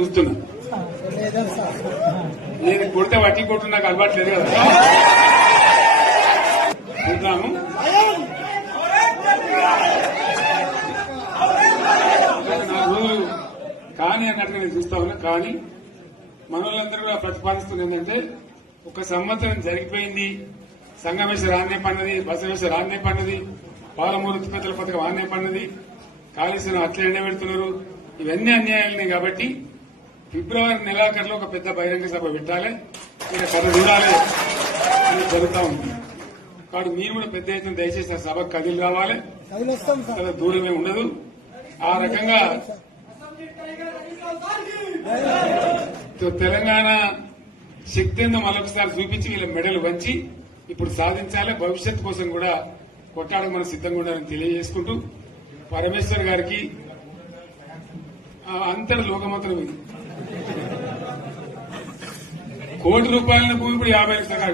చూస్తున్నా నేను కొడితే వట్టి కొట్టు నాకు అలవాట్లేదు కదా చూద్దాము. కానీ అన్నట్టుగా నేను చూస్తా ఉన్నా. కానీ మనోళ్ళందరూ కూడా ప్రతిపాదిస్తుంది ఏంటంటే ఒక సంవత్సరం జరిగిపోయింది, సంగమేశ్వర ఆన్నే పన్నది, బసవేశ్వర ఆన్నే పన్నది, పాలమూరు ఉత్పత్తుల పథకం ఆన్నే పన్నది, కాళేశ్వరం అట్లే ఎండబెడుతున్నారు. ఇవన్నీ అన్యాయాలనే కాబట్టి ఫిబ్రవరి నెలాఖరులో ఒక పెద్ద బహిరంగ సభ పెట్టాలి, ఇక్కడ కథ చూడాలి అని జరుగుతా ఉంది. కాబట్టి మీరు కూడా పెద్ద ఎత్తున దయచేసి ఆ సభకు కదిలి రావాలి, చాలా దూరమే ఉండదు. ఆ రకంగా తెలంగాణ శక్తి ఏందో మరొకసారి చూపించి వీళ్ళ మెడలు వంచి ఇప్పుడు సాధించాలి. భవిష్యత్తు కోసం కూడా కొట్టాడకు మనం సిద్ధంగా ఉండాలని తెలియజేసుకుంటూ పరమేశ్వర్ గారికి అంతటి లోకమంత్రం ఇది. ₹1 కోటి భూమి ఇప్పుడు 50 లక్షల